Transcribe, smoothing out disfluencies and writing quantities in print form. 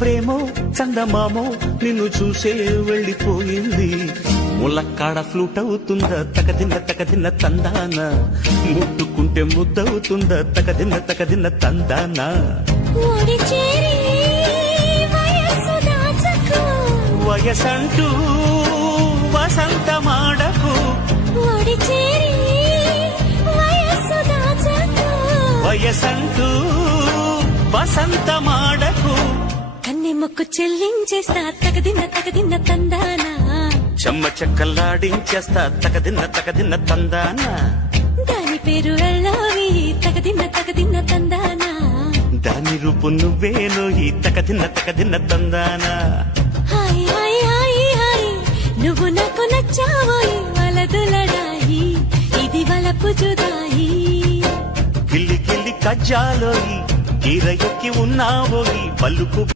ప్రేమో చందమామో నిన్ను చూసే వెళ్ళిపోయింది. ములక్కాడ ఫ్లూట్ అవుతుందా తకదిన్న తందాన, ముట్టుకుంటే ముద్దవుతుందా తకదిన్న తందాన. వయసంటూ వసంతమాడకు, వయసంటూ వసంతమాడకు. కన్నె మొక్కు చెల్లించేస్తా తకదిన్న తందానా, చెమ్మ చెక్కల్లాడించేస్తా తకదిన్న తందానా. దాని పేరు వెళ్ళవి తకదిన్న తందానా, దాని రూపు నువ్వేనో ఈ తకదిన్న తందానా. హాయ్ హాయ్ హాయ్ హాయ్ నువ్వు నాకు నచ్చావోయి, వలదులడాయి ఇది వలపు జుదాయి. గిల్లి గిల్లి కజ్జాలోయి, కీర ఎక్కి ఉన్నావోయి పలుకు